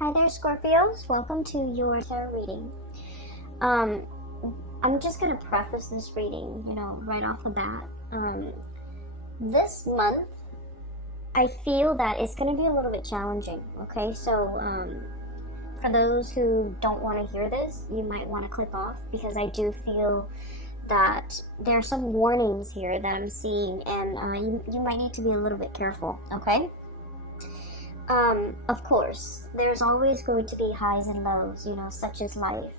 Hi there, Scorpios. Welcome to your tarot reading. I'm just going to preface this reading, right off the bat. This month, I feel that it's going to be a little bit challenging, okay? So, for those who don't want to hear this, you might want to click off because I do feel that there are some warnings here that I'm seeing, and you might need to be a little bit careful, okay? Of course, there's always going to be highs and lows, such as life.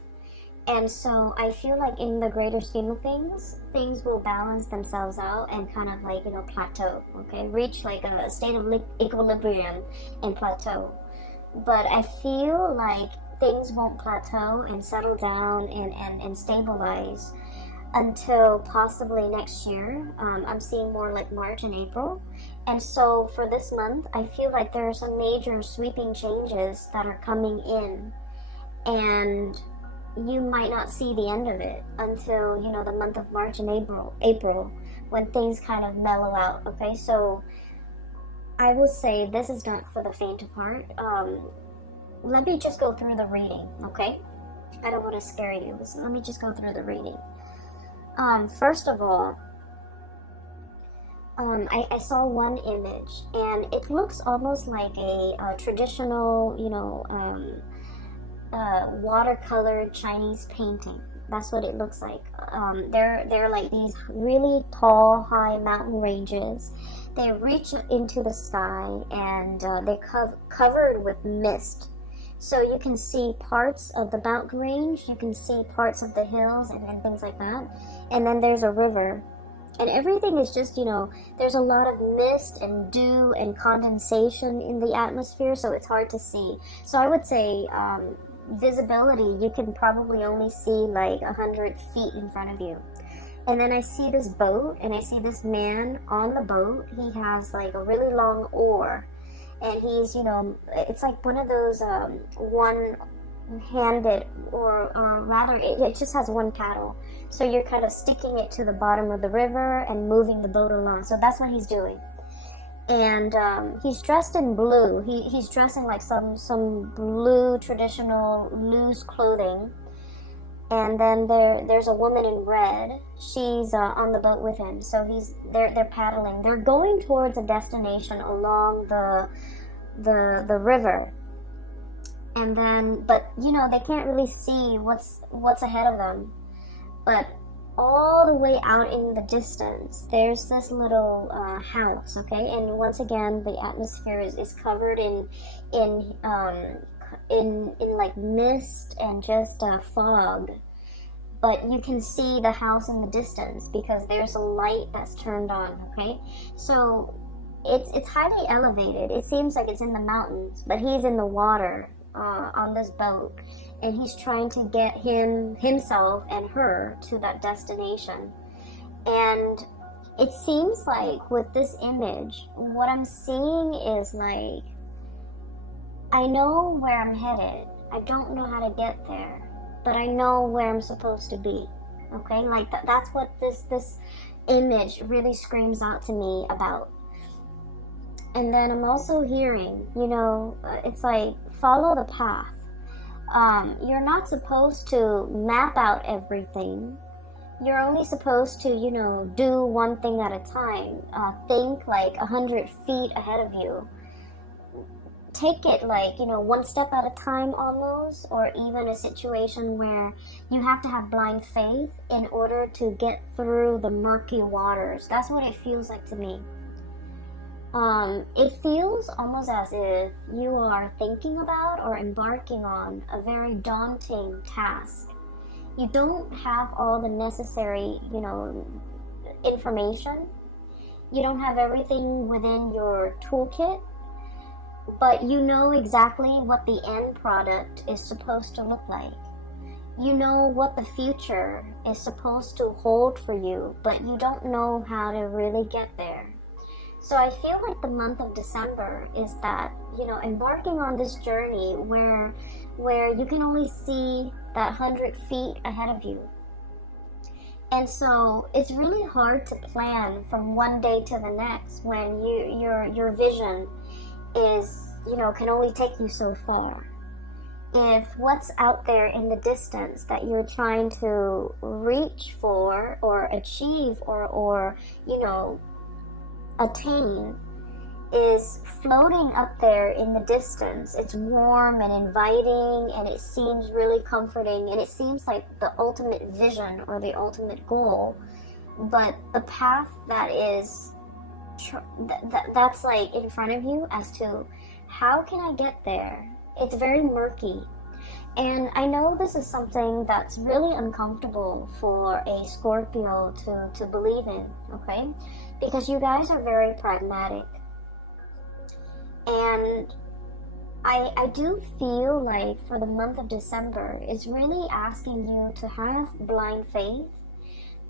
And so I feel like in the greater scheme of things, things will balance themselves out and kind of like, plateau, okay? Reach like a state of equilibrium and plateau. But I feel like things won't plateau and settle down and stabilize until possibly next year. I'm seeing more like March and April. And so for this month, I feel like there are some major sweeping changes that are coming in, and you might not see the end of it until, the month of March and April, when things kind of mellow out, okay? So I will say this is not for the faint of heart. Let me just go through the reading, okay? I don't want to scare you, so let me just go through the reading. First of all, I saw one image, and it looks almost like a traditional, watercolored Chinese painting. That's what it looks like. They're like these really tall, high mountain ranges. They reach into the sky, and they're covered with mist. So you can see parts of the mountain range, you can see parts of the hills and things like that. And then there's a river. And everything is just, there's a lot of mist and dew and condensation in the atmosphere, so it's hard to see. So I would say visibility, you can probably only see like 100 feet in front of you. And then I see this boat, and I see this man on the boat. He has like a really long oar. And he's, it's like one of those one-handed, or rather, it just has one paddle. So you're kind of sticking it to the bottom of the river and moving the boat along. So that's what he's doing. And he's dressed in blue. He's dressed in like some blue traditional loose clothing. And then there's a woman in red. She's on the boat with him. So they're paddling. They're going towards a destination along the river. And then, but they can't really see what's ahead of them. But all the way out in the distance, there's this little house. Okay, and once again, the atmosphere is covered in like mist and just fog, but you can see the house in the distance because there's a light that's turned on. Okay, so it's highly elevated. It seems like it's in the mountains, but he's in the water on this boat, and he's trying to get himself and her to that destination. And it seems like with this image, what I'm seeing is like, I know where I'm headed. I don't know how to get there, but I know where I'm supposed to be. Okay, like that's what this image really screams out to me about. And then I'm also hearing, it's like, follow the path. You're not supposed to map out everything. You're only supposed to, do one thing at a time. Think like 100 feet ahead of you. Take it like, one step at a time almost, or even a situation where you have to have blind faith in order to get through the murky waters. That's what it feels like to me. It feels almost as if you are thinking about or embarking on a very daunting task. You don't have all the necessary, information. You don't have everything within your toolkit, but you know exactly what the end product is supposed to look like. You know what the future is supposed to hold for you, but you don't know how to really get there. So I feel like the month of December is that, embarking on this journey where you can only see that 100 feet ahead of you. And so it's really hard to plan from one day to the next when your vision is, can only take you so far. if what's out there in the distance that you're trying to reach for or achieve or attain is floating up there in the distance. It's warm and inviting, and it seems really comforting, and it seems like the ultimate vision or the ultimate goal. But the path that is that's like in front of you as to how can I get there, it's very murky. And I know this is something that's really uncomfortable for a Scorpio to believe in, okay? Because you guys are very pragmatic. And I do feel like for the month of December, it's really asking you to have blind faith,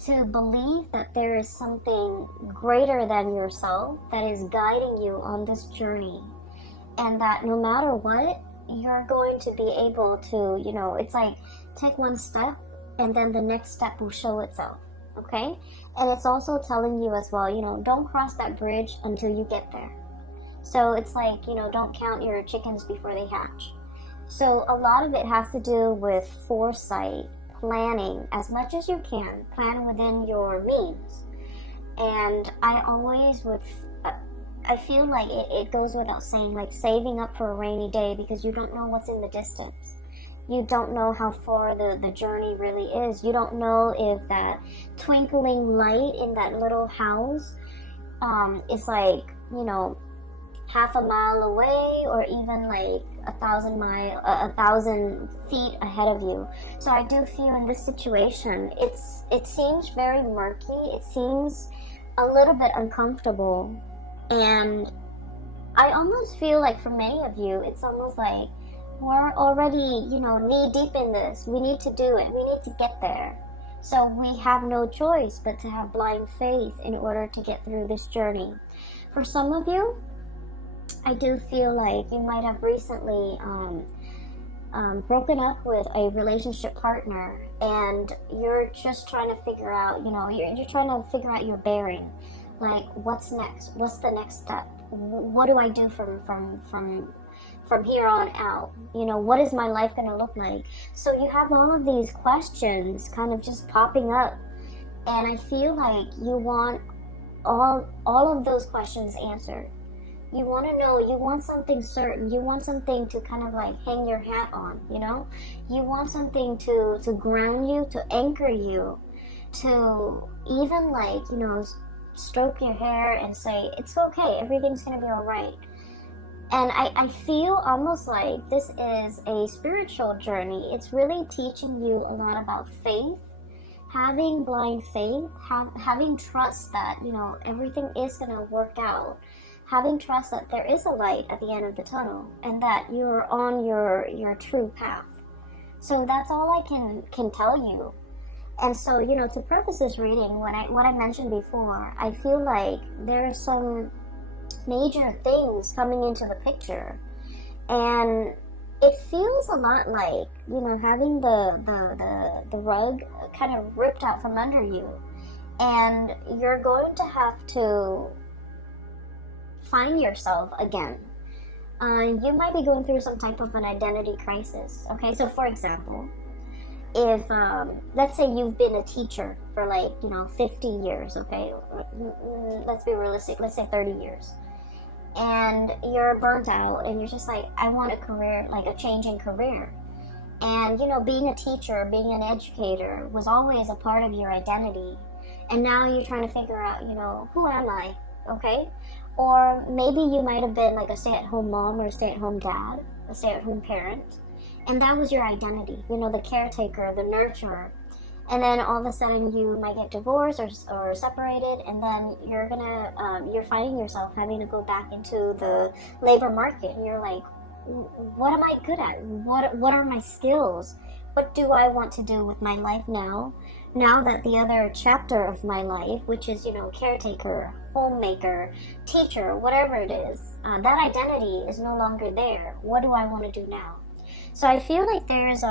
to believe that there is something greater than yourself that is guiding you on this journey. And that no matter what, you're going to be able to, it's like take one step and then the next step will show itself, okay? And it's also telling you as well, don't cross that bridge until you get there. So it's like, don't count your chickens before they hatch. So a lot of it has to do with foresight, planning as much as you can, plan within your means. And I always would, I feel like it goes without saying, like saving up for a rainy day, because you don't know what's in the distance. You don't know how far the journey really is. You don't know if that twinkling light in that little house is like, half a mile away, or even like 1,000 feet ahead of you. So I do feel in this situation, it seems very murky. It seems a little bit uncomfortable, and I almost feel like for many of you, it's almost like we're already, knee deep in this. We need to do it. We need to get there. So we have no choice but to have blind faith in order to get through this journey. For some of you, I do feel like you might have recently broken up with a relationship partner, and you're just trying to figure out, you're trying to figure out your bearing. Like, what's next? What's the next step? What do I do from here on out? What is my life going to look like? So you have all of these questions kind of just popping up, and I feel like you want all of those questions answered. You want to know, you want something certain, you want something to kind of like hang your hat on, You want something to ground you, to anchor you, to even like, stroke your hair and say, it's okay, everything's going to be all right. And I feel almost like this is a spiritual journey. It's really teaching you a lot about faith, having blind faith, having trust that, everything is going to work out. Having trust that there is a light at the end of the tunnel, and that you're on your true path. So that's all I can tell you. And so, to preface this reading, what I mentioned before, I feel like there are some major things coming into the picture, and it feels a lot like, having the rug kind of ripped out from under you, and you're going to have to find yourself again. You might be going through some type of an identity crisis. Okay, so for example, if let's say you've been a teacher for 50 years, okay, let's be realistic, let's say 30 years, and you're burnt out and you're just like, I want a career, like a change in career. And being a teacher, being an educator was always a part of your identity, and now you're trying to figure out, who am I? Okay. Or maybe you might have been like a stay-at-home mom or a stay-at-home dad, a stay-at-home parent, and that was your identity, the caretaker, the nurturer. And then all of a sudden you might get divorced or separated, and then you're finding yourself having to go back into the labor market, and you're like, what am I good at? What are my skills? What do I want to do with my life now that the other chapter of my life, which is, caretaker, homemaker, teacher, whatever it is, that identity is no longer there. What do I want to do now? So I feel like there's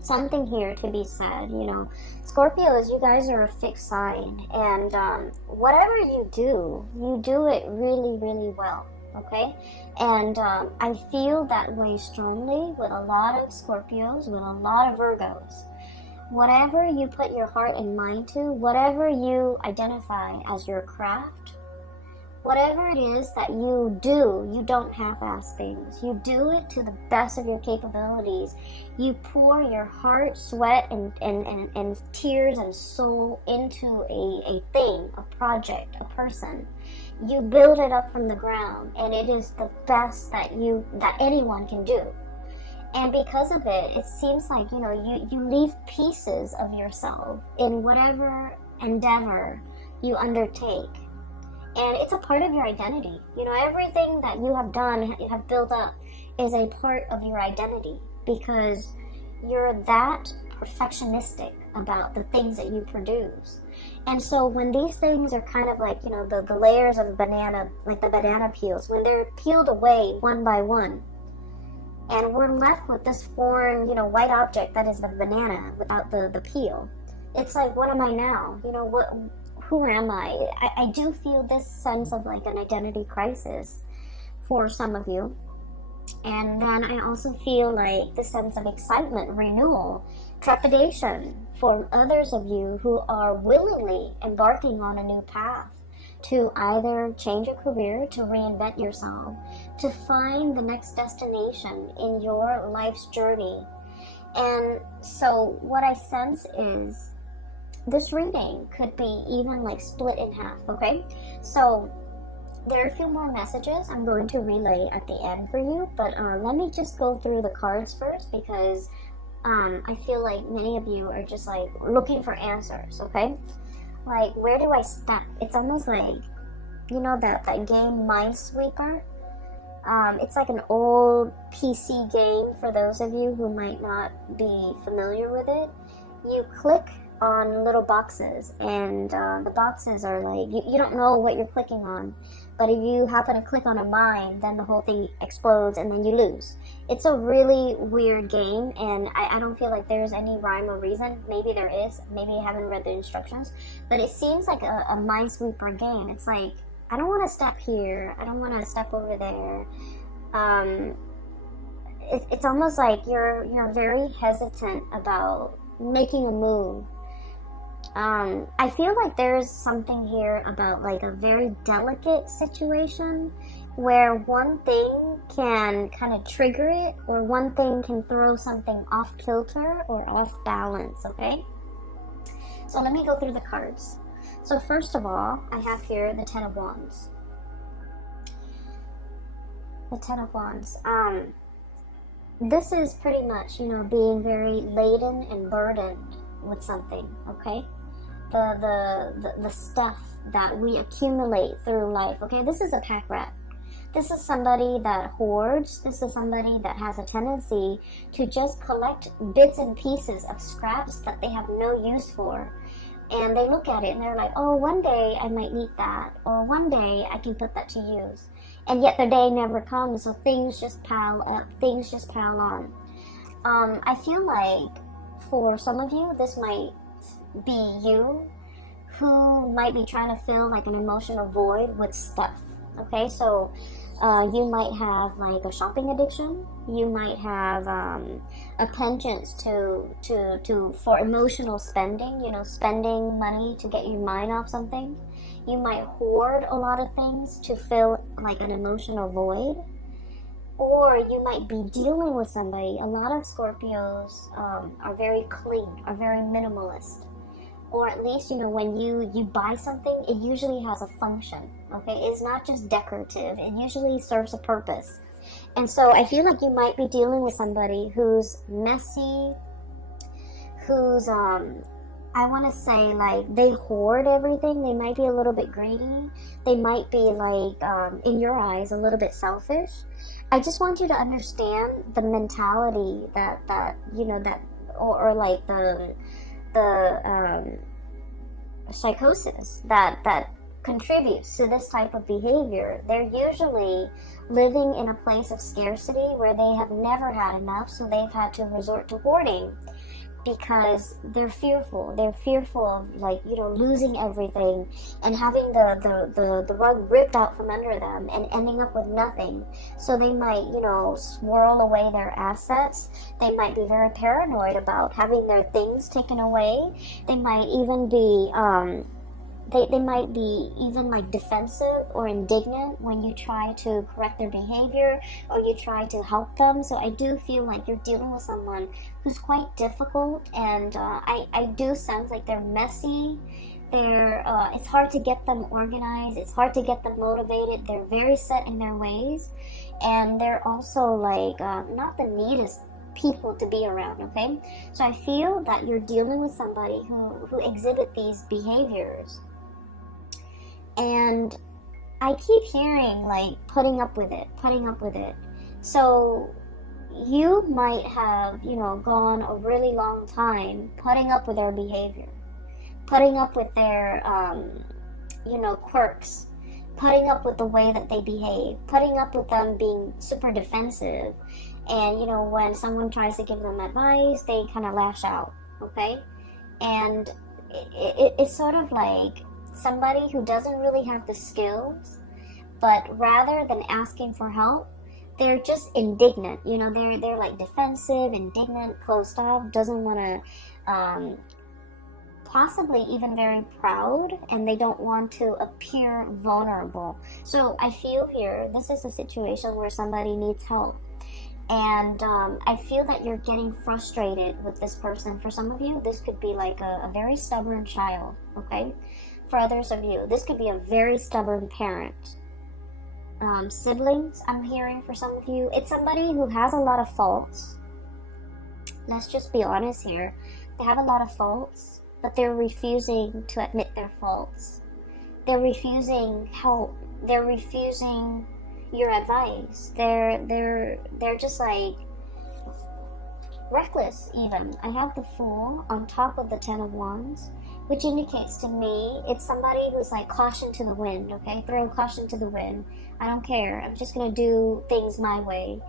something here to be said. Scorpios, you guys are a fixed sign, and whatever you do it really, really well. okay? And I feel that way strongly with a lot of Scorpios, with a lot of Virgos. Whatever you put your heart and mind to, whatever you identify as your craft, whatever it is that you do, you don't half-ass things. You do it to the best of your capabilities. You pour your heart, sweat, and tears and soul into a thing, a project, a person. You build it up from the ground, and it is the best that anyone can do. And because of it, it seems like, you leave pieces of yourself in whatever endeavor you undertake. And it's a part of your identity. Everything that you have done, you have built up, is a part of your identity, because you're that perfectionistic about the things that you produce. And so when these things are kind of like, the layers of a banana, like the banana peels, when they're peeled away one by one, and we're left with this foreign, white object that is the banana without the peel, it's like, what am I now? Who am I? I do feel this sense of like an identity crisis for some of you. And then I also feel like this sense of excitement, renewal, trepidation for others of you who are willingly embarking on a new path to either change your career, to reinvent yourself, to find the next destination in your life's journey. And so what I sense is this reading could be even like split in half, okay? So there are a few more messages I'm going to relay at the end for you, but let me just go through the cards first, because I feel like many of you are just like looking for answers, okay? Like, where do I step? It's almost like, that game Minesweeper. It's like an old PC game for those of you who might not be familiar with it. You click on little boxes, and the boxes are like, you don't know what you're clicking on, but if you happen to click on a mine, then the whole thing explodes and then you lose. It's a really weird game, and I don't feel like there's any rhyme or reason. Maybe there is, maybe I haven't read the instructions, but it seems like a Minesweeper game. It's like, I don't want to step here, I don't want to step over there. It's almost like you're very hesitant about making a move. I feel like there's something here about like a very delicate situation where one thing can kind of trigger it, or one thing can throw something off kilter or off balance, okay? So let me go through the cards. So first of all, I have here the Ten of Wands. The Ten of Wands. This is pretty much, being very laden and burdened with something, okay? The stuff that we accumulate through life, okay? This is a pack rat. This is somebody that hoards. This is somebody that has a tendency to just collect bits and pieces of scraps that they have no use for. And they look at it and they're like, oh, one day I might need that, or one day I can put that to use. And yet the day never comes, so things just pile up, things just pile on. I feel like for some of you, this might be you who might be trying to fill like an emotional void with stuff, okay? So you might have like a shopping addiction. You might have a penchant for emotional spending, spending money to get your mind off something. You might hoard a lot of things to fill like an emotional void. Or you might be dealing with somebody. A lot of Scorpios are very clean, are very minimalist. Or at least, when you buy something, it usually has a function, okay? It's not just decorative. It usually serves a purpose. And so I feel like you might be dealing with somebody who's messy, who's, I want to say, like, they hoard everything. They might be a little bit greedy. They might be, like, in your eyes, a little bit selfish. I just want you to understand the mentality or like the psychosis that contributes to this type of behavior. They're usually living in a place of scarcity where they have never had enough, so they've had to resort to hoarding. because they're fearful. They're fearful of, like, you know, losing everything and having the rug ripped out from under them and ending up with nothing. So they might, you know, swirl away their assets. They might be very paranoid about having their things taken away. They might even be they might be even like defensive or indignant when you try to correct their behavior or you try to help them. So I do feel like you're dealing with someone who's quite difficult, and I do sense like they're messy. It's hard to get them organized. It's hard to get them motivated. They're very set in their ways, and they're also like not the neatest people to be around. Okay, so I feel that you're dealing with somebody who exhibit these behaviors. And I keep hearing like putting up with it. So you might have, you know, gone a really long time putting up with their behavior, putting up with their, you know, quirks, putting up with the way that they behave, putting up with them being super defensive. And, you know, when someone tries to give them advice, they kind of lash out, okay? And it's sort of like somebody who doesn't really have the skills, but rather than asking for help, they're just indignant. You know, they're like defensive, indignant, closed off, doesn't want to, possibly even very proud, and they don't want to appear vulnerable. So I feel here, this is a situation where somebody needs help. And I feel that you're getting frustrated with this person. For some of you, this could be like a very stubborn child, okay? For others of you, this could be a very stubborn parent. Siblings, I'm hearing for some of you. It's somebody who has a lot of faults. Let's just be honest here. They have a lot of faults, but they're refusing to admit their faults. They're refusing help. They're refusing your advice. They're just like reckless even. I have the Fool on top of the Ten of Wands, which indicates to me it's somebody who's like caution to the wind, okay? Throw caution to the wind. I don't care. I'm just going to do things my way.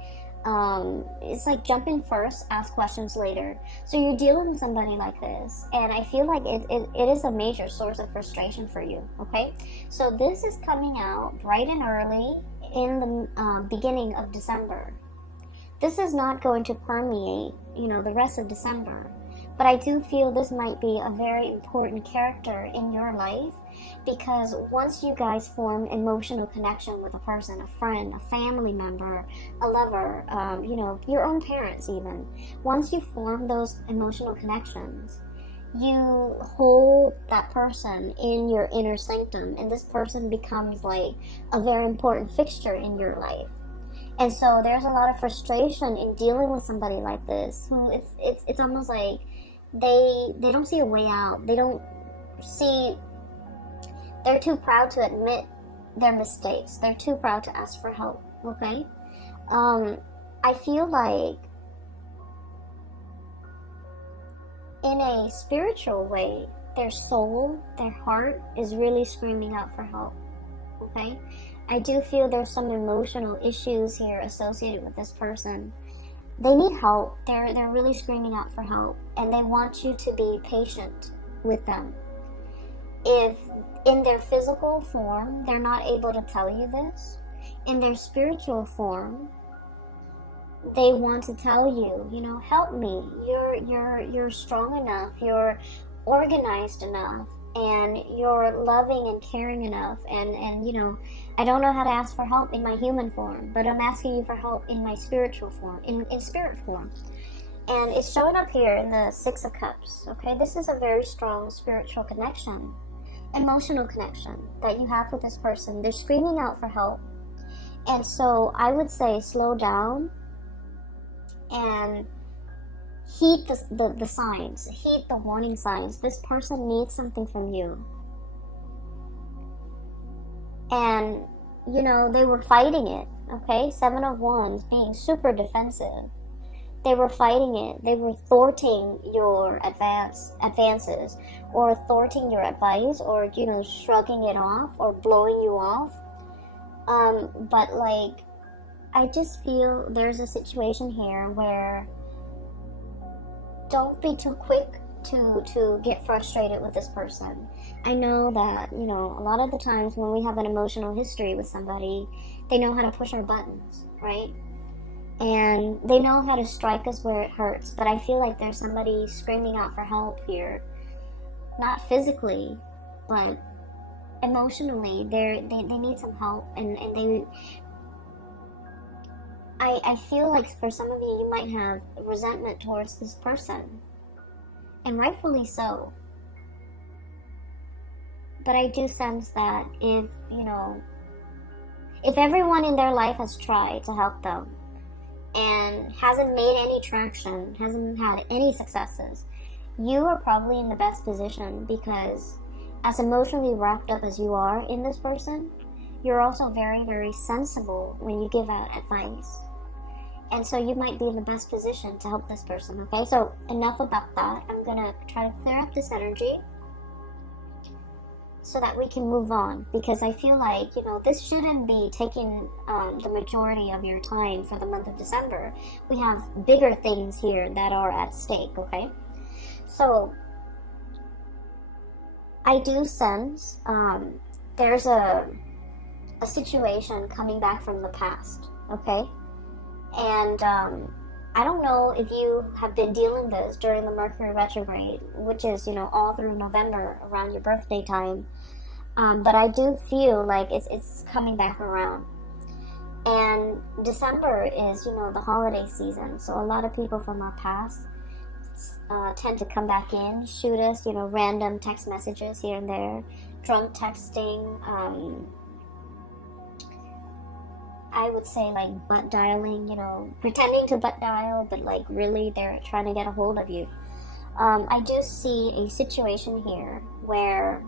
It's like jump in first, ask questions later. So you're dealing with somebody like this, and I feel like it is a major source of frustration for you, okay? So this is coming out bright and early in the beginning of December. This is not going to permeate, you know, the rest of December. But I do feel this might be a very important character in your life, because once you guys form emotional connection with a person, a friend, a family member, a lover, you know, your own parents even, once you form those emotional connections, you hold that person in your inner sanctum, and this person becomes like a very important fixture in your life. And so there's a lot of frustration in dealing with somebody like this, who it's almost like they don't see a way out. They're too proud to admit their mistakes. They're too proud to ask for help, okay? I feel like in a spiritual way, their soul, their heart is really screaming out for help, okay? I do feel there's some emotional issues here associated with this person. They need help. They're really screaming out for help, and they want you to be patient with them. If in their physical form they're not able to tell you this, in their spiritual form they want to tell you, you know, help me. You're strong enough. You're organized enough, and you're loving and caring enough, and you know, I don't know how to ask for help in my human form, but I'm asking you for help in my spiritual form, in spirit form. And it's showing up here in the Six of Cups, okay? This is a very strong spiritual connection, emotional connection that you have with this person. They're screaming out for help. And so I would say slow down and heed the signs, heed the warning signs. This person needs something from you. And, you know, they were fighting it, okay? Seven of Wands, being super defensive. They were fighting it. They were thwarting your advances, or thwarting your advice, or, you know, shrugging it off, or blowing you off. But, like, I just feel there's a situation here where don't be too quick to get frustrated with this person. I know that, you know, a lot of the times when we have an emotional history with somebody, they know how to push our buttons, right? And they know how to strike us where it hurts. But I feel like there's somebody screaming out for help here. Not physically, but emotionally. They need some help. And I feel like for some of you, you might have resentment towards this person. And rightfully so. But I do sense that if everyone in their life has tried to help them and hasn't made any traction, hasn't had any successes, you are probably in the best position, because as emotionally wrapped up as you are in this person, you're also very, very sensible when you give out advice. And so you might be in the best position to help this person, okay? So enough about that. I'm going to try to clear up this energy so that we can move on, because I feel like, this shouldn't be taking the majority of your time for the month of December. We have bigger things here that are at stake, okay? So I do sense there's a situation coming back from the past, okay? And I don't know if you have been dealing this during the Mercury retrograde, which is, all through November around your birthday time. But I do feel like it's coming back around. And December is, the holiday season. So a lot of people from our past tend to come back in, shoot us, random text messages here and there, drunk texting, I would say like butt dialing, pretending to butt dial, but like really they're trying to get a hold of you. I do see a situation here where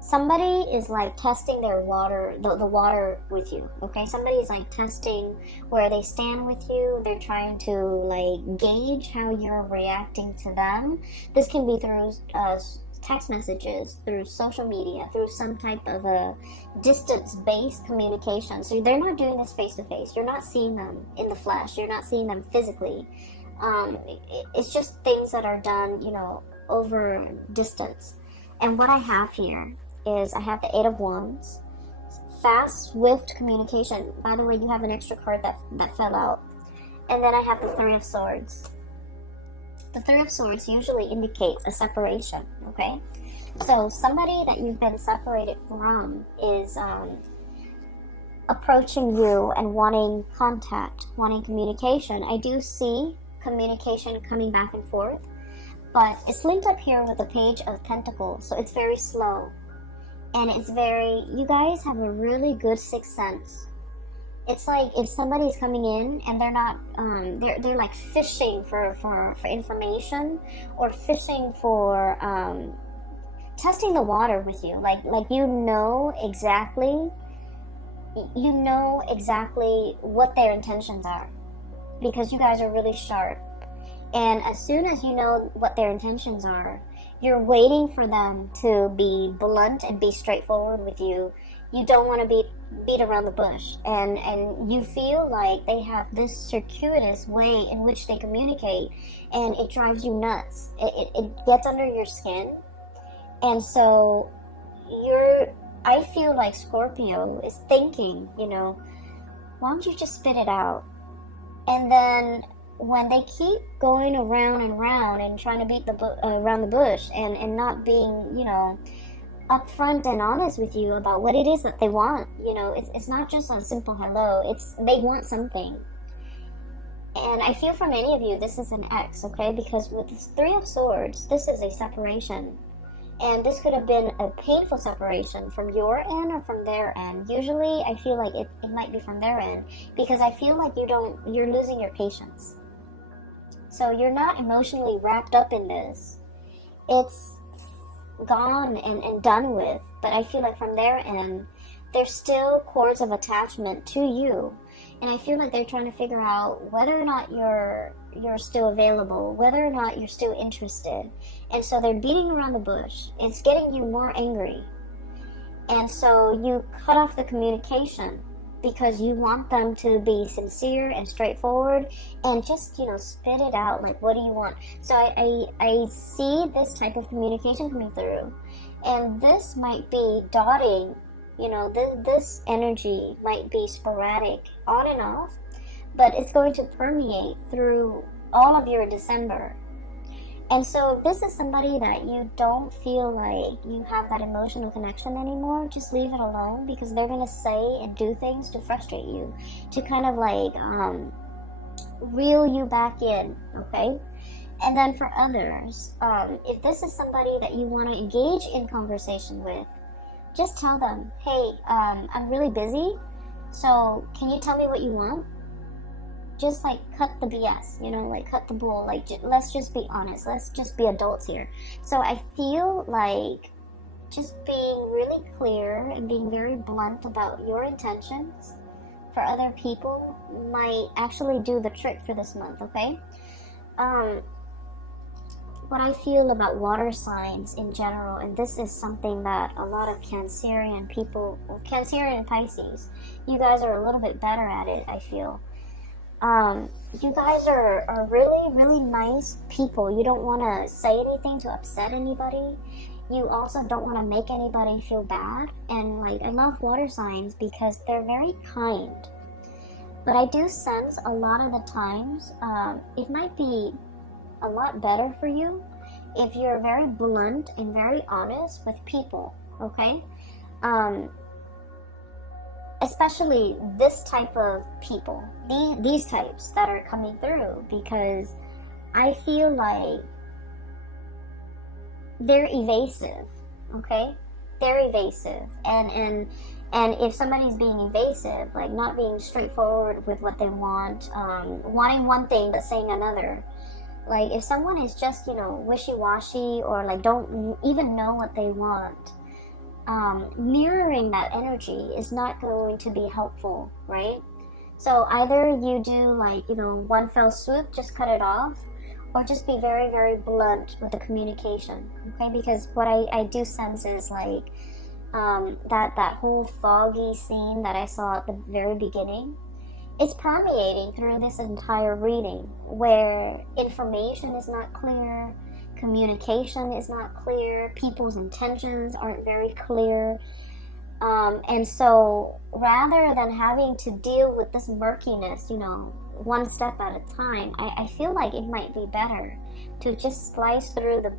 somebody is like testing their water, the water with you, okay? Somebody's like testing where they stand with you. They're trying to like gauge how you're reacting to them. This can be through text messages, through social media, through some type of a distance-based communication. So they're not doing this face-to-face. You're not seeing them in the flesh. You're not seeing them physically. It's just things that are done, over distance. And what I have here is I have the Eight of Wands, fast, swift communication. By the way, you have an extra card that fell out. And then I have the Three of Swords. The Three of Swords usually indicates a separation, okay? So somebody that you've been separated from is approaching you and wanting contact, wanting communication. I do see communication coming back and forth, but it's linked up here with the Page of Pentacles, so it's very slow. And it's you guys have a really good sixth sense. It's like if somebody's coming in and they're not, they're like fishing for information, or fishing for testing the water with you. Like you know exactly what their intentions are, because you guys are really sharp. And as soon as you know what their intentions are, you're waiting for them to be blunt and be straightforward with you. You don't want to beat around the bush, and you feel like they have this circuitous way in which they communicate, and it drives you nuts. It gets under your skin, and so I feel like Scorpio is thinking, why don't you just spit it out? And then when they keep going around and around and trying to beat around the bush and not being, upfront and honest with you about what it is that they want, it's not just a simple hello. They want something. And I feel for many of you, this is an X, okay? Because with this Three of Swords, this is a separation. And this could have been a painful separation from your end or from their end. Usually, I feel like it might be from their end, because I feel like you're losing your patience. So you're not emotionally wrapped up in this. It's gone and done with. But I feel like from their end, there's still cords of attachment to you. And I feel like they're trying to figure out whether or not you're still available, whether or not you're still interested. And so they're beating around the bush. It's getting you more angry. And so you cut off the communication. because you want them to be sincere and straightforward and just, you know, spit it out. Like, what do you want? So I see this type of communication coming through, and this might be dotting, you know, this energy might be sporadic, on and off, but it's going to permeate through all of your December. And so if this is somebody that you don't feel like you have that emotional connection anymore, just leave it alone, because they're going to say and do things to frustrate you, to kind of like reel you back in, okay? And then for others, if this is somebody that you want to engage in conversation with, just tell them, hey, I'm really busy, so can you tell me what you want? Just like cut the BS, you know, like cut the bull, like let's just be honest, let's just be adults here. So I feel like just being really clear and being very blunt about your intentions for other people might actually do the trick for this month, okay? What I feel about water signs in general, and this is something that a lot of Cancerian people, Cancerian and Pisces, you guys are a little bit better at it, I feel. You guys are really, really nice people. You don't want to say anything to upset anybody. You also don't want to make anybody feel bad. And like, I love water signs because they're very kind. But I do sense a lot of the times, it might be a lot better for you if you're very blunt and very honest with people, okay? Especially this type of people, these types that are coming through, because I feel like they're evasive, okay? They're evasive, and if somebody's being evasive, like not being straightforward with what they want, wanting one thing but saying another, like if someone is just, you know, wishy-washy, or like don't even know what they want, mirroring that energy is not going to be helpful, right? So either you do like, you know, one fell swoop, just cut it off, or just be very, very blunt with the communication, okay? Because what I do sense is like that whole foggy scene that I saw at the very beginning, it's permeating through this entire reading, where information is not clear, communication is not clear, people's intentions aren't very clear, and so rather than having to deal with this murkiness, you know, one step at a time, I feel like it might be better to just slice through the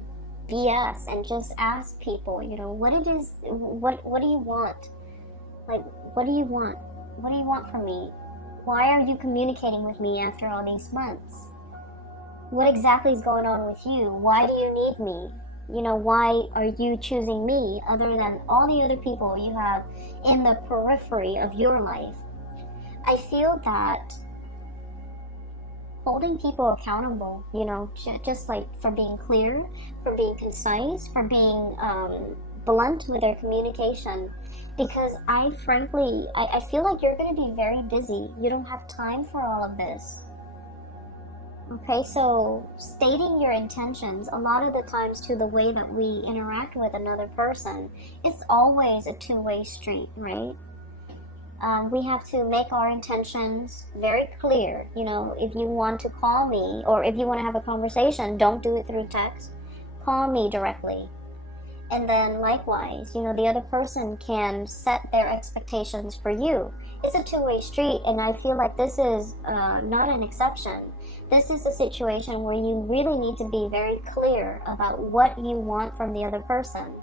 BS and just ask people, you know, what it is, what do you want? Like, what do you want? What do you want from me? Why are you communicating with me after all these months? What exactly is going on with you? Why do you need me? You know, why are you choosing me other than all the other people you have in the periphery of your life? I feel that holding people accountable, you know, just like for being clear, for being concise, for being blunt with their communication, because I feel like you're going to be very busy. You don't have time for all of this. Okay, so stating your intentions, a lot of the times to the way that we interact with another person, it's always a two-way street, right? We have to make our intentions very clear. You know, if you want to call me, or if you want to have a conversation, don't do it through text. Call me directly. And then likewise, you know, the other person can set their expectations for you. It's a two-way street, and I feel like this is not an exception. This is a situation where you really need to be very clear about what you want from the other person,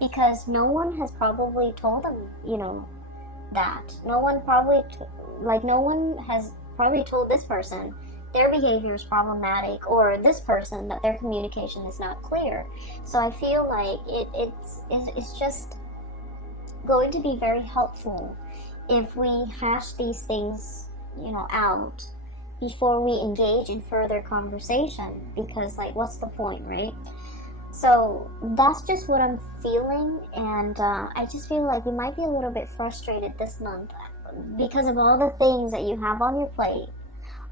because no one has probably told them, you know, that. No one has probably told this person their behavior is problematic, or this person that their communication is not clear. So I feel like it's just going to be very helpful if we hash these things, you know, out before we engage in further conversation, because like, what's the point, right? So that's just what I'm feeling, and I just feel like you might be a little bit frustrated this month because of all the things that you have on your plate,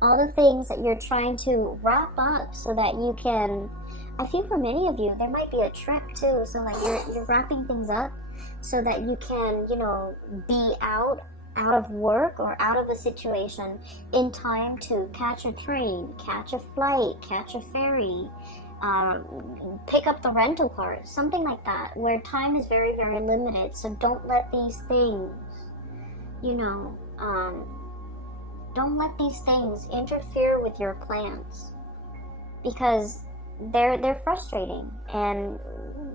all the things that you're trying to wrap up so that you can, I feel for many of you, there might be a trip too, so like you're wrapping things up so that you can, you know, be out out of work or out of a situation in time to catch a train, catch a flight, catch a ferry, pick up the rental car, something like that, where time is very, very limited. So don't let these things, don't let these things interfere with your plans, because they're frustrating, and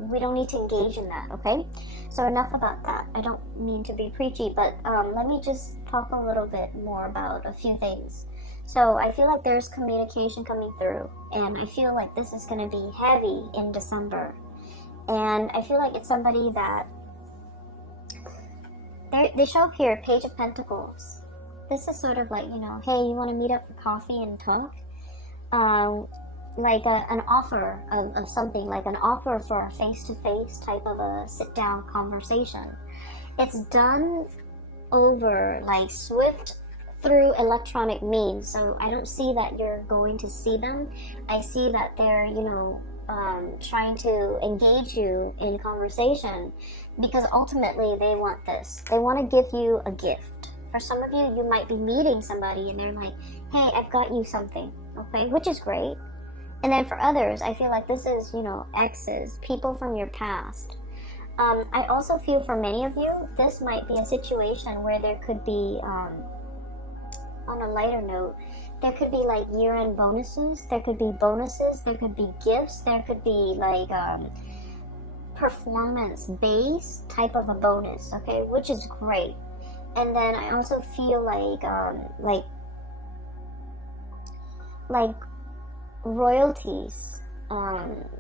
we don't need to engage in that, okay? So enough about that. I don't mean to be preachy, but let me just talk a little bit more about a few things. So I feel like there's communication coming through, and I feel like this is going to be heavy in December. And I feel like it's somebody that they show up here, Page of Pentacles. This is sort of like, hey, you want to meet up for coffee and talk? Like an offer of something, like an offer for a face-to-face type of a sit-down conversation. It's done over like swift through electronic means, so I don't see that you're going to see them. I see that they're, trying to engage you in conversation, because ultimately they want this. They want to give you a gift. For some of you, you might be meeting somebody and they're like, hey, I've got you something, okay, which is great. And then for others, I feel like this is, exes, people from your past. I also feel for many of you, this might be a situation where there could be, on a lighter note, there could be like year-end bonuses, there could be gifts, there could be like performance-based type of a bonus, okay, which is great. And then I also feel like royalties,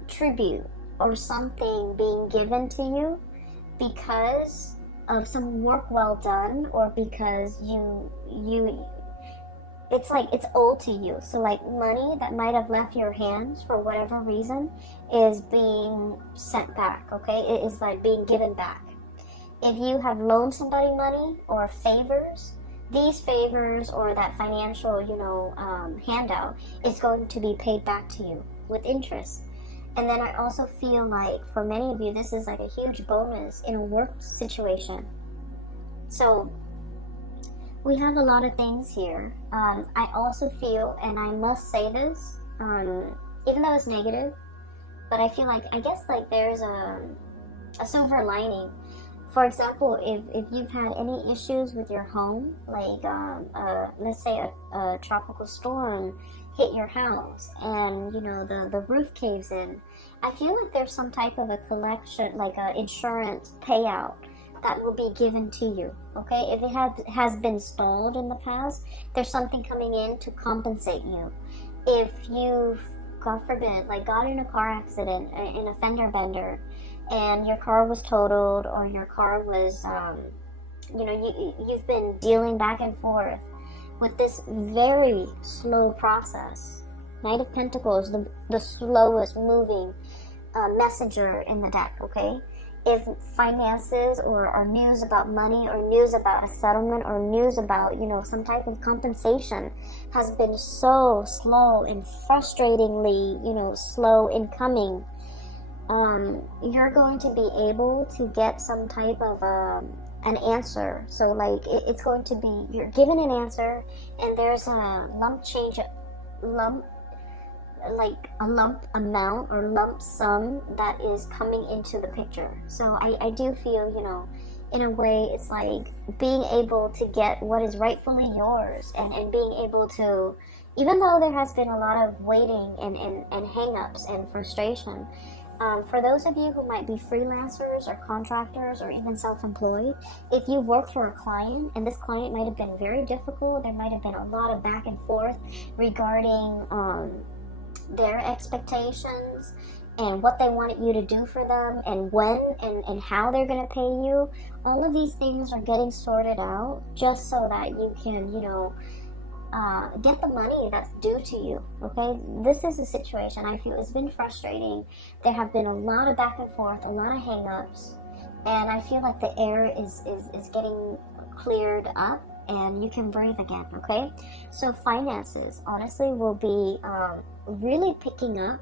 tribute, or something being given to you because of some work well done, or because it's like it's owed to you. So like money that might have left your hands for whatever reason is being sent back, okay? It is like being given back. If you have loaned somebody money or favors, these favors or that financial, handout is going to be paid back to you with interest. And then I also feel like for many of you, this is like a huge bonus in a work situation. So we have a lot of things here. I also feel, and I must say this, even though it's negative, but I feel like, I guess like there's a silver lining. For example, if you've had any issues with your home, like let's say a tropical storm hit your house and the roof caves in, I feel like there's some type of a collection, like an insurance payout that will be given to you, okay? If it has been stalled in the past, there's something coming in to compensate you. If you've, God forbid, like got in a car accident, in a fender bender, and your car was totaled, or your car was, you've been dealing back and forth with this very slow process. Knight of Pentacles, the slowest moving messenger in the deck, okay? If finances or news about money, or news about a settlement, or news about, some type of compensation has been so slow and frustratingly, slow in coming, you're going to be able to get some type of an answer. So like it's going to be, you're given an answer, and there's a lump amount or lump sum that is coming into the picture. So I do feel, in a way, it's like being able to get what is rightfully yours, and being able to, even though there has been a lot of waiting and hang-ups and frustration, for those of you who might be freelancers or contractors or even self-employed, if you work for a client and this client might have been very difficult, there might have been a lot of back and forth regarding their expectations and what they wanted you to do for them, and when and how they're going to pay you. All of these things are getting sorted out just so that you can, get the money that's due to you, okay? This is a situation I feel has been frustrating. There have been a lot of back and forth, a lot of hang-ups, and I feel like the air is getting cleared up, and you can breathe again, okay? So finances, honestly, will be really picking up.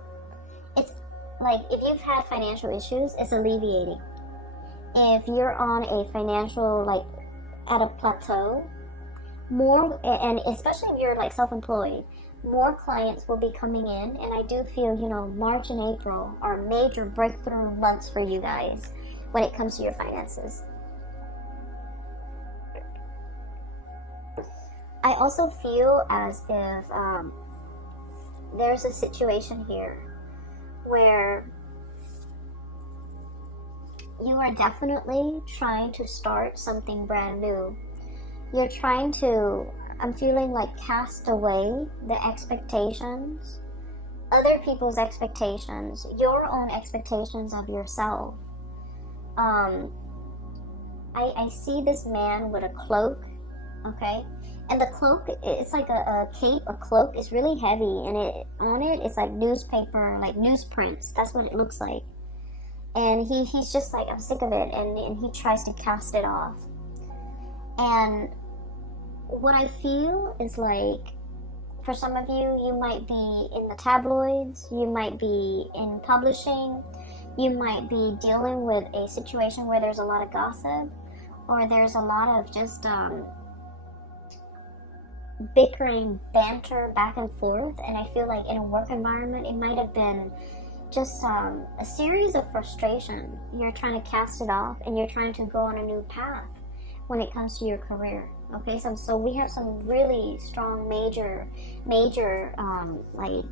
It's like if you've had financial issues, it's alleviating. If you're on a financial at a plateau. More, and especially if you're like self-employed, more clients will be coming in, and I do feel, you know, March and April are major breakthrough months for you guys when it comes to your finances. I also feel as if there's a situation here where you are definitely trying to start something brand new. You're trying to, I'm feeling like, cast away the expectations, other people's expectations, your own expectations of yourself. I see this man with a cloak, okay? And the cloak, it's like a cape, a cloak. It's really heavy, and on it, it's like newspaper, like newsprints. That's what it looks like. And he's just like, I'm sick of it, and he tries to cast it off. And what I feel is like, for some of you, you might be in the tabloids, you might be in publishing, you might be dealing with a situation where there's a lot of gossip, or there's a lot of just bickering, banter back and forth. And I feel like in a work environment, it might have been just a series of frustration. You're trying to cast it off, and you're trying to go on a new path when it comes to your career. Okay, so we have some really strong major, like,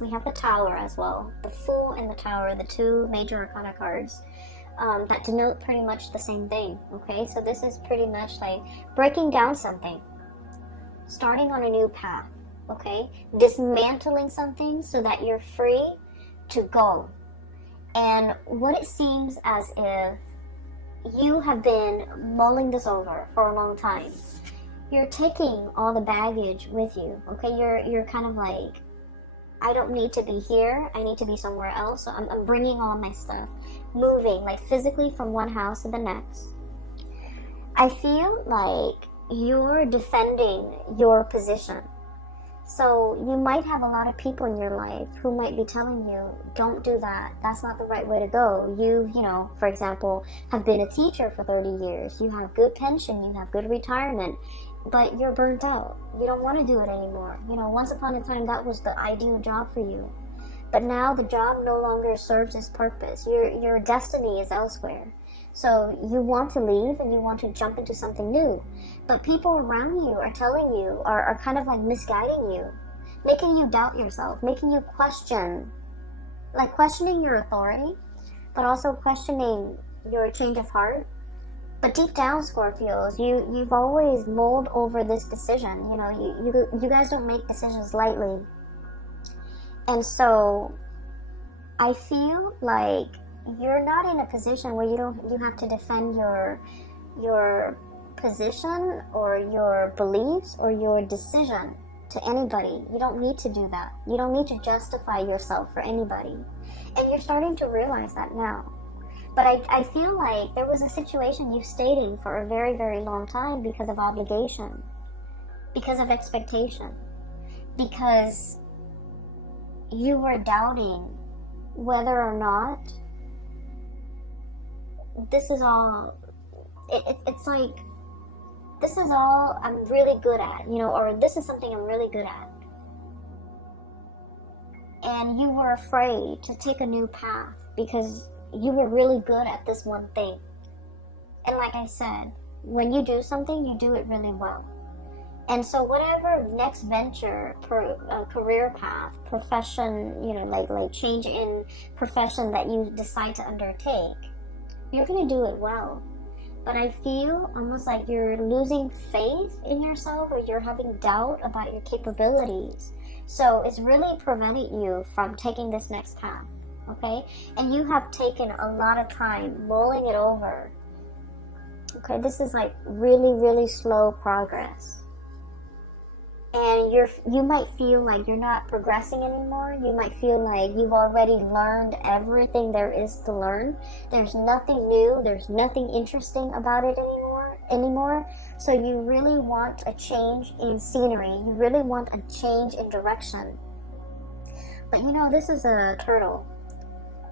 we have the Tower as well. The Fool and the Tower, the two major arcana cards that denote pretty much the same thing. Okay, so this is pretty much like breaking down something, starting on a new path. Okay, dismantling something so that you're free to go. And what it seems as if you have been mulling this over for a long time. You're taking all the baggage with you, okay? You're kind of like, I don't need to be here. I need to be somewhere else. So I'm bringing all my stuff, moving, like physically from one house to the next. I feel like you're defending your position. So you might have a lot of people in your life who might be telling you, don't do that. That's not the right way to go. You know, for example, have been a teacher for 30 years. You have good pension. You have good retirement. But you're burnt out. You don't want to do it anymore. You know, once upon a time, that was the ideal job for you. But now the job no longer serves its purpose. Your destiny is elsewhere. So you want to leave and you want to jump into something new. But people around you are telling you, are kind of like misguiding you, making you doubt yourself, making you question, like questioning your authority, but also questioning your change of heart. But deep down, Scorpios, you've always mulled over this decision. You know, you guys don't make decisions lightly. And so I feel like you're not in a position where you have to defend your position or your beliefs or your decision to anybody. You don't need to do that. You don't need to justify yourself for anybody. And you're starting to realize that now. But I feel like there was a situation you stayed in for a very, very long time because of obligation, because of expectation, because you were doubting whether or not this is all, it's like, this is all I'm really good at, you know, or this is something I'm really good at. And you were afraid to take a new path because you were really good at this one thing. And like I said, when you do something, you do it really well. And so whatever next venture, career path, profession, you know, like change in profession that you decide to undertake, you're going to do it well. But I feel almost like you're losing faith in yourself, or you're having doubt about your capabilities. So it's really preventing you from taking this next path, okay? And you have taken a lot of time mulling it over. Okay, this is like really, really slow progress. And you might feel like you're not progressing anymore. You might feel like you've already learned everything there is to learn. There's nothing new. There's nothing interesting about it anymore. So you really want a change in scenery. You really want a change in direction. But you know, this is a turtle,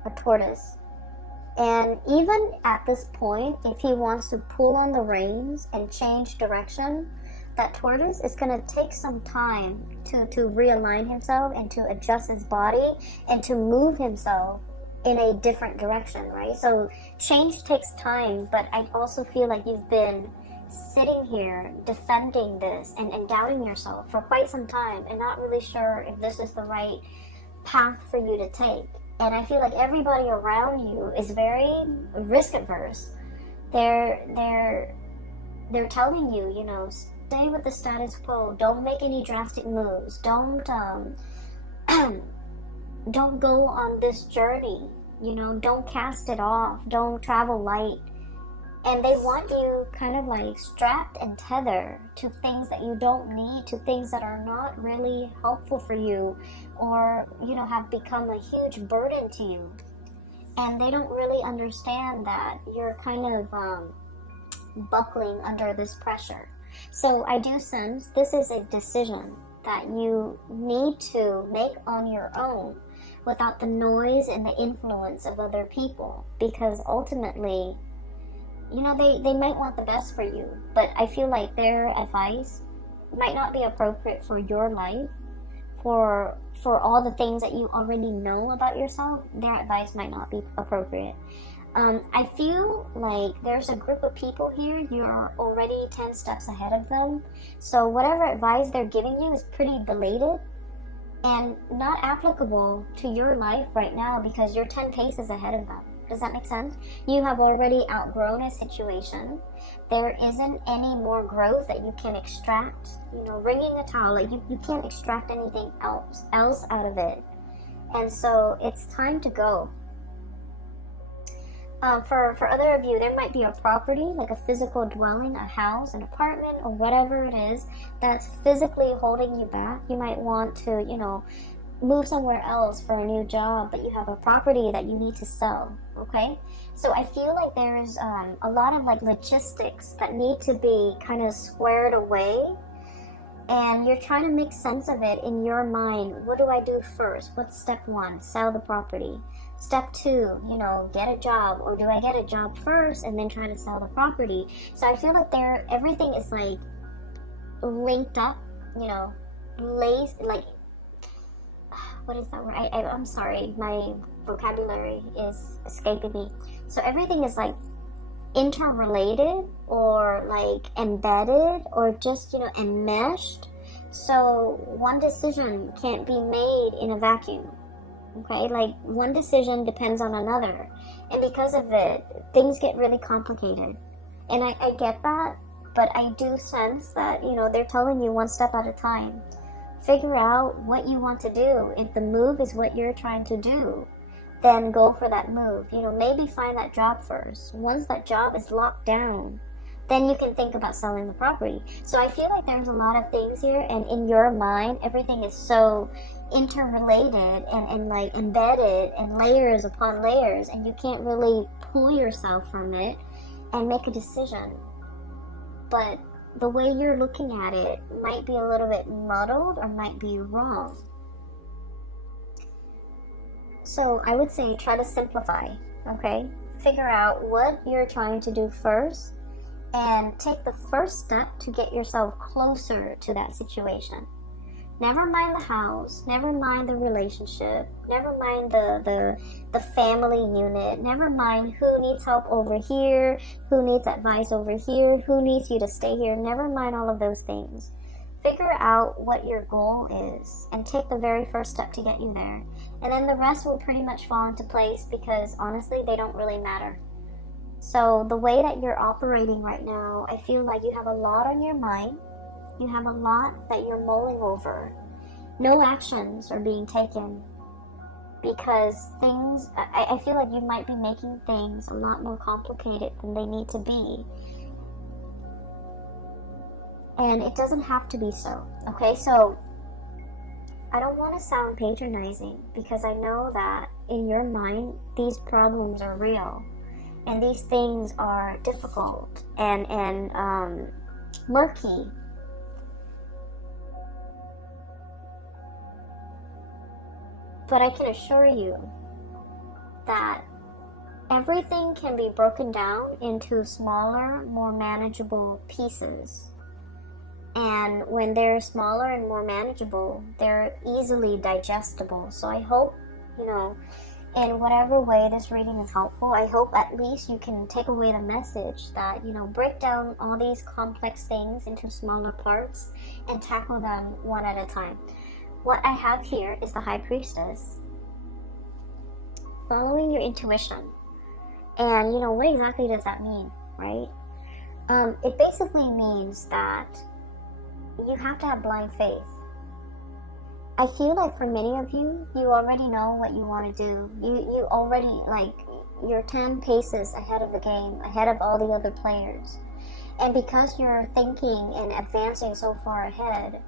a tortoise. And even at this point, if he wants to pull on the reins and change direction, that Taurus is going to take some time to realign himself and to adjust his body and to move himself in a different direction, right? So change takes time, but I also feel like you've been sitting here defending this and doubting yourself for quite some time and not really sure if this is the right path for you to take. And I feel like everybody around you is very risk adverse. They're telling you, you know, stay with the status quo. Don't make any drastic moves. Don't don't go on this journey. You know, don't cast it off. Don't travel light. And they want you kind of like strapped and tethered to things that you don't need, to things that are not really helpful for you, or, you know, have become a huge burden to you. And they don't really understand that you're kind of buckling under this pressure. So I do sense this is a decision that you need to make on your own without the noise and the influence of other people, because ultimately, you know, they might want the best for you, but I feel like their advice might not be appropriate for your life, for all the things that you already know about yourself. Their advice might not be appropriate. I feel like there's a group of people here, you're already 10 steps ahead of them, so whatever advice they're giving you is pretty belated and not applicable to your life right now because you're 10 paces ahead of them. Does that make sense? You have already outgrown a situation. There isn't any more growth that you can extract. You know, wringing a towel, like you can't extract anything else out of it. And so it's time to go. For other of you, there might be a property, like a physical dwelling, a house, an apartment, or whatever it is that's physically holding you back. You might want to, you know, move somewhere else for a new job, but you have a property that you need to sell, okay? So I feel like there's a lot of like logistics that need to be kind of squared away, and you're trying to make sense of it in your mind. What do I do first? What's step one? Sell the property. Step two, you know, get a job, or do I get a job first and then try to sell the property? So I feel like everything is like linked up, you know, like, what is that word? I'm sorry, my vocabulary is escaping me. So everything is like interrelated or like embedded or just, you know, enmeshed. So one decision can't be made in a vacuum. Okay, like one decision depends on another. And because of it, things get really complicated. And I get that, but I do sense that, you know, they're telling you one step at a time. Figure out what you want to do. If the move is what you're trying to do, then go for that move. You know, maybe find that job first. Once that job is locked down, then you can think about selling the property. So I feel like there's a lot of things here, and in your mind, everything is so interrelated and like embedded and layers upon layers, and you can't really pull yourself from it and make a decision. But the way you're looking at it might be a little bit muddled or might be wrong. So I would say try to simplify, okay? Figure out what you're trying to do first and take the first step to get yourself closer to that situation. Never mind the house, never mind the relationship, never mind the family unit, never mind who needs help over here, who needs advice over here, who needs you to stay here, never mind all of those things. Figure out what your goal is and take the very first step to get you there. And then the rest will pretty much fall into place because honestly, they don't really matter. So the way that you're operating right now, I feel like you have a lot on your mind. You have a lot that you're mulling over. No actions are being taken because things, I feel like you might be making things a lot more complicated than they need to be. And it doesn't have to be so, okay? So I don't want to sound patronizing because I know that in your mind, these problems are real and these things are difficult and murky. But I can assure you that everything can be broken down into smaller, more manageable pieces. And when they're smaller and more manageable, they're easily digestible. So I hope, in whatever way this reading is helpful, I hope at least you can take away the message that, break down all these complex things into smaller parts and tackle them one at a time. What I have here is the High Priestess. Following your intuition. And, what exactly does that mean, right? It basically means that you have to have blind faith. I feel like for many of you, you already know what you want to do. You already, you're 10 paces ahead of the game, ahead of all the other players. And because you're thinking and advancing so far ahead,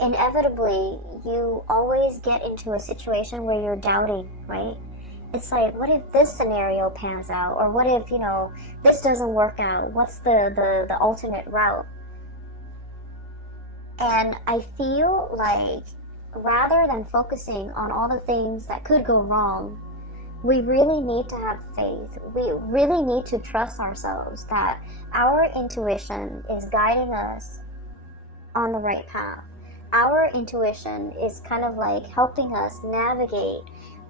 inevitably, you always get into a situation where you're doubting, right? It's like, what if this scenario pans out? Or what if, this doesn't work out? What's the alternate route? And I feel like rather than focusing on all the things that could go wrong, we really need to have faith. We really need to trust ourselves that our intuition is guiding us on the right path. Our intuition is kind of like helping us navigate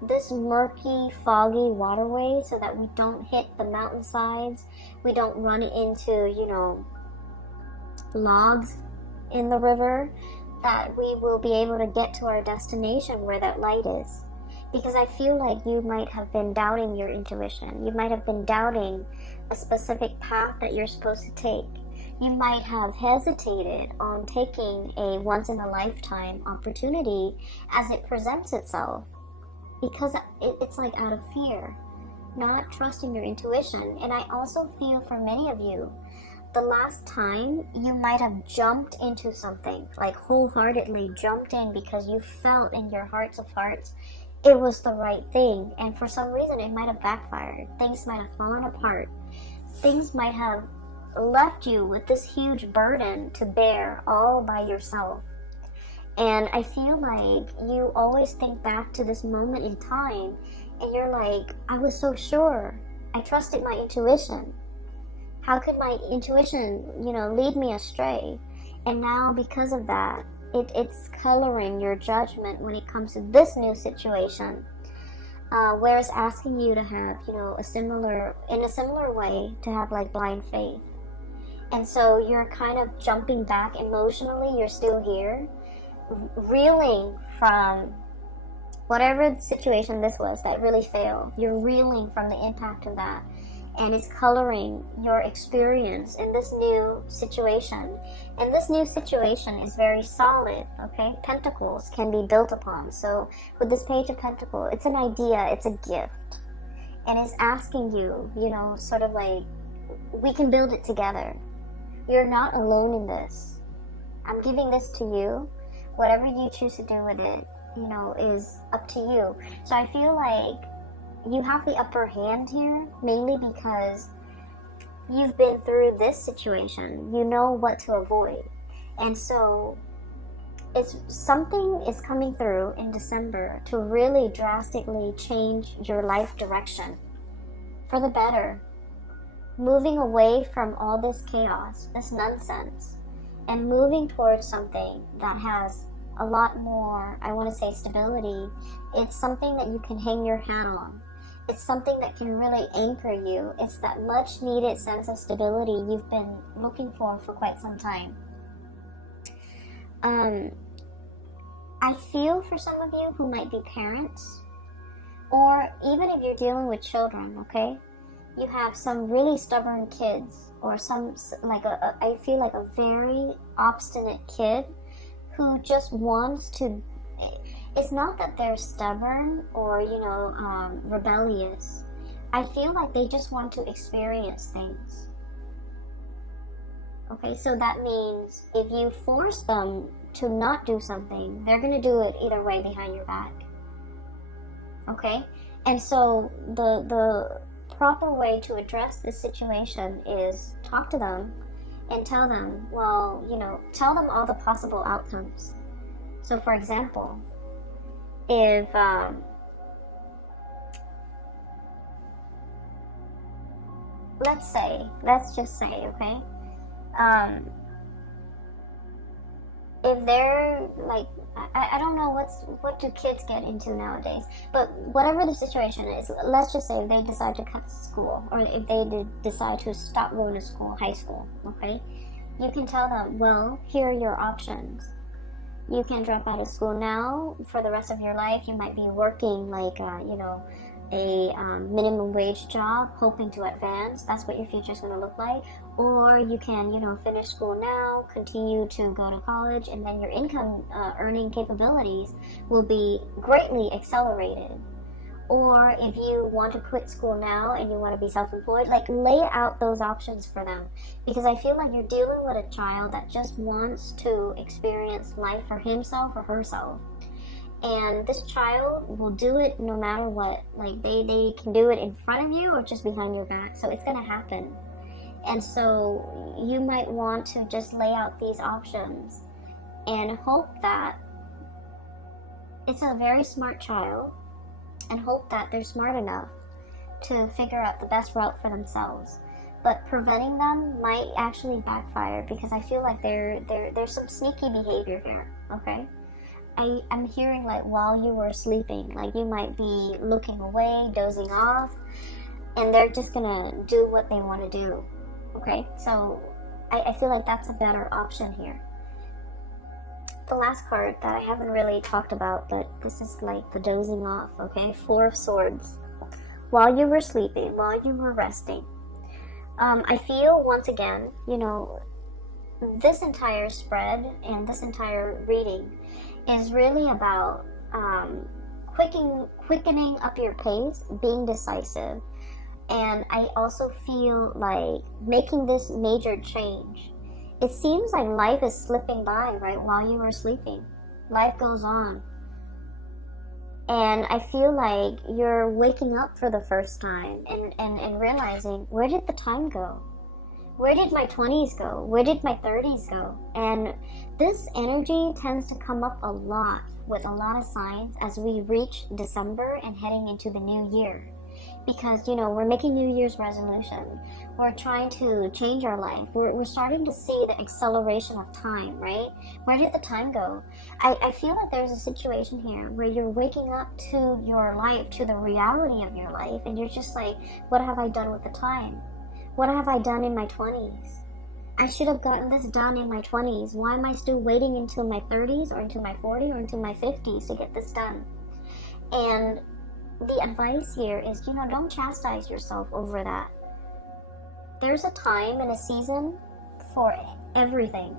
this murky, foggy waterway so that we don't hit the mountainsides, we don't run into, logs in the river, that we will be able to get to our destination where that light is. Because I feel like you might have been doubting your intuition. You might have been doubting a specific path that you're supposed to take. You might have hesitated on taking a once-in-a-lifetime opportunity as it presents itself. Because it's like out of fear, not trusting your intuition. And I also feel for many of you, the last time you might have jumped into something, like wholeheartedly jumped in because you felt in your hearts of hearts it was the right thing, and for some reason it might have backfired. Things might have fallen apart. Things might have left you with this huge burden to bear all by yourself. And I feel like you always think back to this moment in time and you're like, I was so sure. I trusted my intuition. How could my intuition, lead me astray? And now because of that, it's coloring your judgment when it comes to this new situation. Where it's asking you to have, in a similar way, to have like blind faith. And so you're kind of jumping back emotionally, you're still here, reeling from whatever situation this was that really failed. You're reeling from the impact of that. And it's coloring your experience in this new situation. And this new situation is very solid, okay? Pentacles can be built upon. So with this Page of Pentacles, it's an idea, it's a gift. And it's asking you, sort of like, we can build it together. You're not alone in this. I'm giving this to you. Whatever you choose to do with it, is up to you. So I feel like you have the upper hand here, mainly because you've been through this situation. You know what to avoid. And so something is coming through in December to really drastically change your life direction for the better. Moving away from all this chaos, this nonsense, and moving towards something that has a lot more, I want to say, stability. It's something that you can hang your hat on. It's something that can really anchor you. It's that much needed sense of stability you've been looking for quite some time. I feel for some of you who might be parents, or even if you're dealing with children, okay? You have some really stubborn kids, or I feel like a very obstinate kid who just wants to. It's not that they're stubborn or, rebellious. I feel like they just want to experience things. Okay, so that means if you force them to not do something, they're going to do it either way behind your back. Okay? And so the proper way to address this situation is talk to them and tell them, tell them all the possible outcomes. So for example, if let's just say, okay, if they're like, I don't know what do kids get into nowadays, but whatever the situation is, let's just say if they decide to cut school, or if they decide to stop going to school, high school, okay, you can tell them, well, here are your options. You can drop out of school now for the rest of your life. You might be working like, a minimum wage job, hoping to advance. That's what your future is going to look like. Or you can, finish school now, continue to go to college, and then your income earning capabilities will be greatly accelerated. Or if you want to quit school now and you want to be self-employed, like, lay out those options for them. Because I feel like you're dealing with a child that just wants to experience life for himself or herself. And this child will do it no matter what. Like, they can do it in front of you or just behind your back. So it's going to happen. And so you might want to just lay out these options and hope that it's a very smart child, and hope that they're smart enough to figure out the best route for themselves. But preventing them might actually backfire, because I feel like there's some sneaky behavior here, okay? I'm hearing, like, while you were sleeping, like, you might be looking away, dozing off, and they're just gonna do what they want to do, okay? So I feel like that's a better option here. The last card that I haven't really talked about, but this is like the dozing off, okay? Four of Swords. While you were sleeping, while you were resting, I feel, once again, this entire spread and this entire reading is really about quickening up your pace, being decisive. And I also feel like making this major change. It seems like life is slipping by, right, while you were sleeping. Life goes on. And I feel like you're waking up for the first time and realizing, where did the time go? Where did my 20s go? Where did my 30s go? And this energy tends to come up a lot with a lot of signs as we reach December and heading into the new year. Because, we're making New Year's resolution. We're trying to change our life. We're starting to see the acceleration of time, right? Where did the time go? I feel like there's a situation here where you're waking up to your life, to the reality of your life, and you're just like, what have I done with the time? What have I done in my 20s? I should have gotten this done in my 20s. Why am I still waiting until my 30s or until my 40s or until my 50s to get this done? And the advice here is, don't chastise yourself over that. There's a time and a season for everything.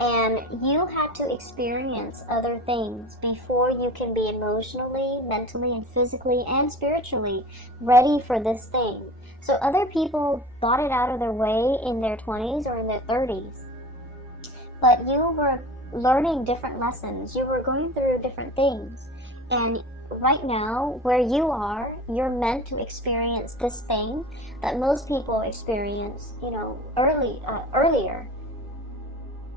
And you had to experience other things before you can be emotionally, mentally, and physically and spiritually ready for this thing. So other people got it out of their way in their 20s or in their 30s. But you were learning different lessons. You were going through different things. And right now, where you are, you're meant to experience this thing that most people experience, earlier.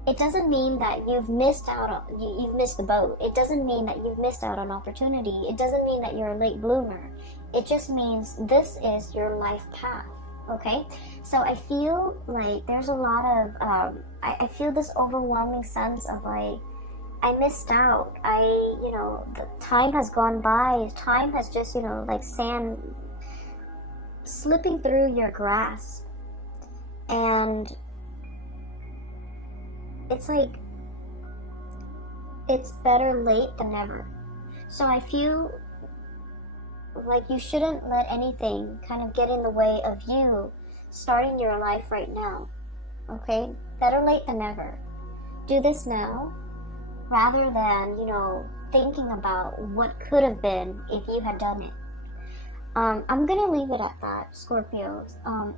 It doesn't mean that you've missed out on, you've missed the boat. It doesn't mean that you've missed out on opportunity. It doesn't mean that you're a late bloomer. It just means this is your life path, okay? So I feel like there's a lot of, I feel this overwhelming sense of like, I missed out. The time has gone by. Time has just, like sand slipping through your grasp. And it's like, it's better late than never. So I feel like you shouldn't let anything kind of get in the way of you starting your life right now. Okay? Better late than never. Do this now, rather than, thinking about what could have been if you had done it. I'm going to leave it at that, Scorpios.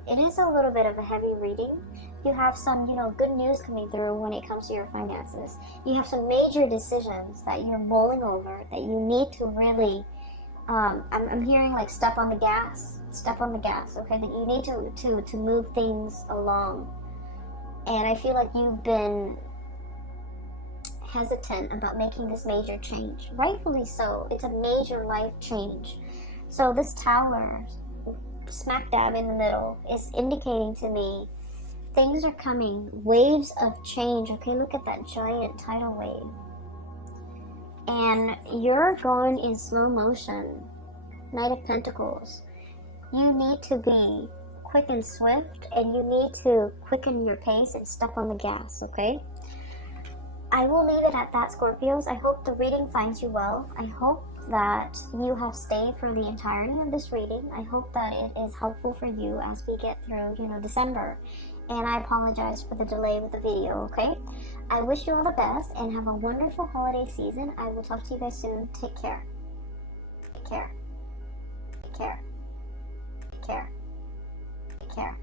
It is a little bit of a heavy reading. You have some, good news coming through when it comes to your finances. You have some major decisions that you're mulling over, that you need to really, I'm hearing like step on the gas, okay? That you need to move things along. And I feel like you've been hesitant about making this major change. Rightfully so. It's a major life change. So this Tower smack dab in the middle is indicating to me things are coming, waves of change. Okay, look at that giant tidal wave. And you're going in slow motion. Knight of Pentacles. You need to be quick and swift, and you need to quicken your pace and step on the gas, okay? I will leave it at that, Scorpios. I hope the reading finds you well. I hope that you have stayed for the entirety of this reading. I hope that it is helpful for you as we get through, December. And I apologize for the delay with the video, okay? I wish you all the best and have a wonderful holiday season. I will talk to you guys soon. Take care. Take care. Take care. Take care. Take care.